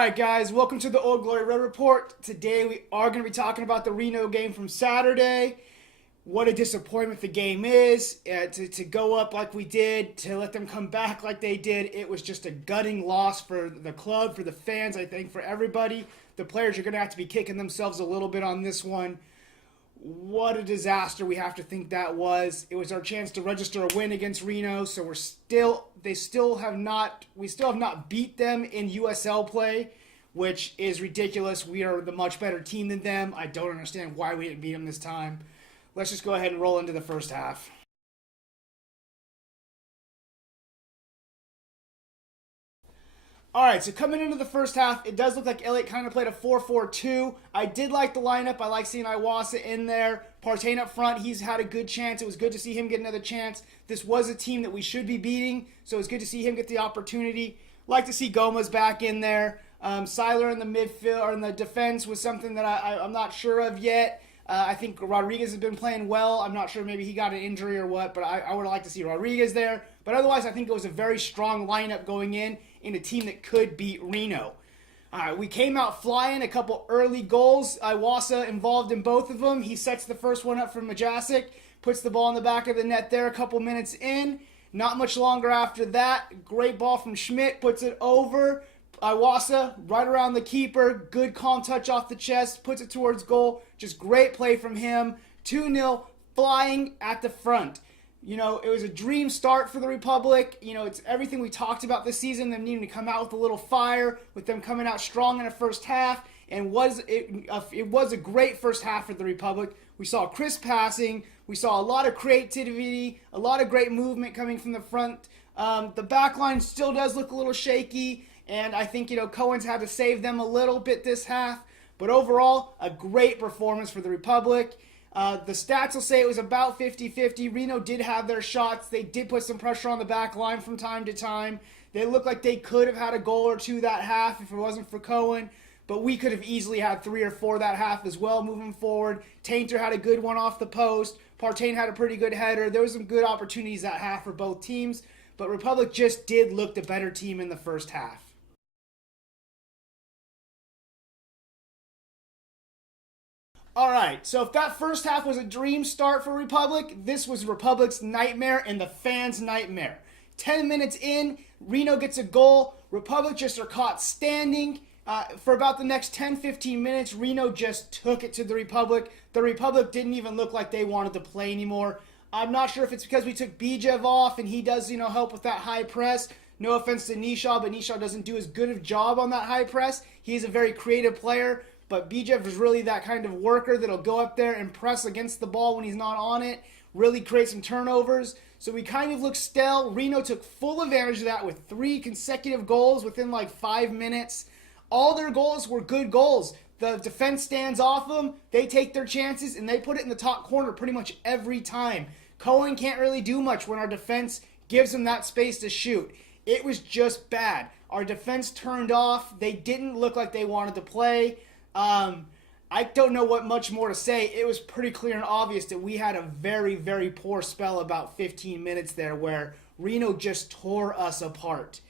Alright guys, welcome to the Old Glory Red Report. Today we are going to be talking about the Reno game from Saturday. What a disappointment the game is. To go up like we did, to let them come back like they did, it was just a gutting loss for the club, for the fans, I think, for everybody. The players are going to have to be kicking themselves a little bit on this one. What a disaster we have to think that was. It was our chance to register a win against Reno, so we still have not beat them in USL play, which is ridiculous. We are the much better team than them. I don't understand why we didn't beat them this time. Let's just go ahead and roll into the first half. Alright, so coming into the first half, it does look like Elliott kind of played a 4-4-2. I did like the lineup. I like seeing Iwasa in there. Partain up front, he's had a good chance. It was good to see him get another chance. This was a team that we should be beating, so it's good to see him get the opportunity. Like to see Gomez back in there. Seiler in the midfield, or in the defense, was something that I'm not sure of yet. I think Rodriguez has been playing well. I'm not sure, maybe he got an injury or what, but I would like to see Rodriguez there. But otherwise, I think it was a very strong lineup going in a team that could beat Reno. We came out flying, a couple early goals. Iwasa involved in both of them. He sets the first one up for Majasic, puts the ball in the back of the net there a couple minutes in. Not much longer after that, great ball from Schmidt, puts it over. Iwasa, right around the keeper, good calm touch off the chest, puts it towards goal. Just great play from him. 2-0, flying at the front. You know, it was a dream start for the Republic. You know, it's everything we talked about this season, them needing to come out with a little fire, with them coming out strong in the first half. And it was a great first half for the Republic. We saw crisp passing. We saw a lot of creativity, a lot of great movement coming from the front. The back line still does look a little shaky. And I think, Cohen's had to save them a little bit this half. But overall, a great performance for the Republic. The stats will say it was about 50-50. Reno did have their shots. They did put some pressure on the back line from time to time. They looked like they could have had a goal or two that half if it wasn't for Cohen. But we could have easily had 3 or 4 that half as well moving forward. Tainter had a good one off the post. Partain had a pretty good header. There was some good opportunities that half for both teams. But Republic just did look the better team in the first half. Alright, so if that first half was a dream start for Republic, this was Republic's nightmare and the fans' nightmare. 10 minutes in, Reno gets a goal. Republic just are caught standing. For about the next 10-15 minutes, Reno just took it to the Republic. The Republic didn't even look like they wanted to play anymore. I'm not sure if it's because we took Bijev off and he does, help with that high press. No offense to Nishaw, but Nishaw doesn't do as good of a job on that high press. He's a very creative player. But Bijev is really that kind of worker that'll go up there and press against the ball when he's not on it, really create some turnovers. So we kind of look stale. Reno took full advantage of that with 3 consecutive goals within like 5 minutes. All their goals were good goals. The defense stands off them, they take their chances, and they put it in the top corner pretty much every time. Cohen can't really do much when our defense gives him that space to shoot. It was just bad. Our defense turned off. They didn't look like they wanted to play. I don't know what much more to say. It was pretty clear and obvious that we had a very, very poor spell about 15 minutes there where Reno just tore us apart.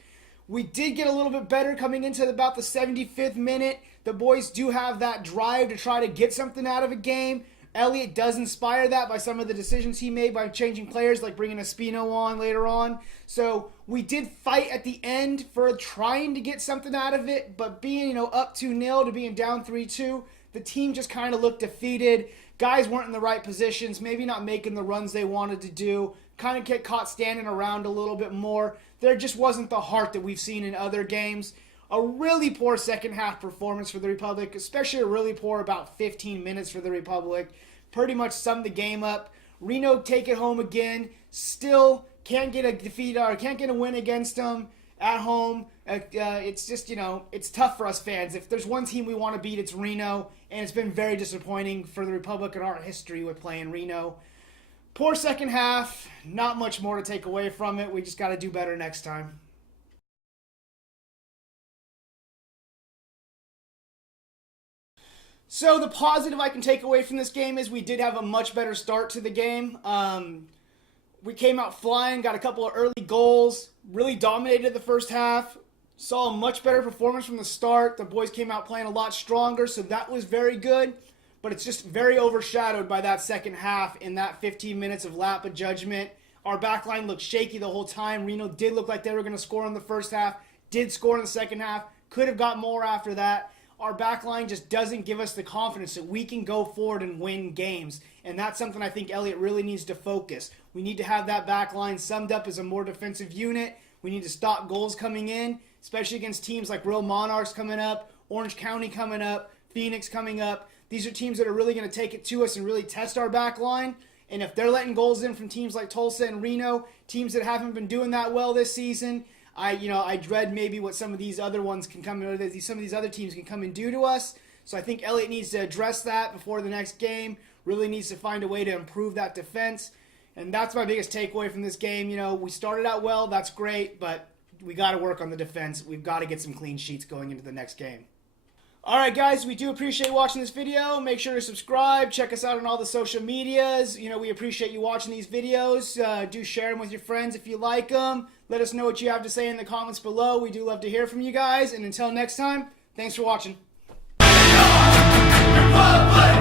We did get a little bit better coming into about the 75th minute. The boys do have that drive to try to get something out of a game. Elliott does inspire that by some of the decisions he made by changing players, like bringing Espino on later on. So we did fight at the end for trying to get something out of it, but being up 2-0 to being down 3-2, the team just kind of looked defeated. Guys weren't in the right positions, maybe not making the runs they wanted to do, kind of get caught standing around a little bit more. There just wasn't the heart that we've seen in other games. A really poor second half performance for the Republic, especially a really poor about 15 minutes for the Republic. Pretty much summed the game up. Reno take it home again. Still can't get a defeat or can't get a win against them at home. It's just, it's tough for us fans. If there's one team we want to beat, it's Reno. And it's been very disappointing for the Republic in our history with playing Reno. Poor second half. Not much more to take away from it. We just got to do better next time. So the positive I can take away from this game is we did have a much better start to the game. We came out flying, got a couple of early goals, really dominated the first half. Saw a much better performance from the start. The boys came out playing a lot stronger, so that was very good. But it's just very overshadowed by that second half in that 15 minutes of lap of judgment. Our back line looked shaky the whole time. Reno did look like they were going to score in the first half, did score in the second half, could have got more after that. Our back line just doesn't give us the confidence that we can go forward and win games. And that's something I think Elliott really needs to focus. We need to have that back line summed up as a more defensive unit. We need to stop goals coming in, especially against teams like Real Monarchs coming up, Orange County coming up, Phoenix coming up. These are teams that are really going to take it to us and really test our back line. And if they're letting goals in from teams like Tulsa and Reno, teams that haven't been doing that well this season, I dread maybe what some of these other ones can come in, or some of these other teams can come and do to us. So I think Elliott needs to address that before the next game. Really needs to find a way to improve that defense. And that's my biggest takeaway from this game. We started out well, that's great, but we got to work on the defense. We've got to get some clean sheets going into the next game. All right, guys, we do appreciate watching this video. Make sure to subscribe. Check us out on all the social medias. We appreciate you watching these videos. Do share them with your friends if you like them. Let us know what you have to say in the comments below. We do love to hear from you guys. And until next time, thanks for watching. We are Republic!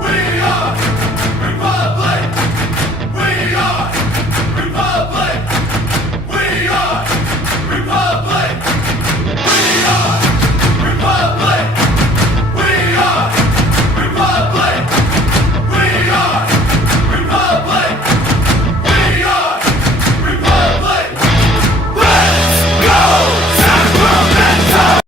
We are Republic!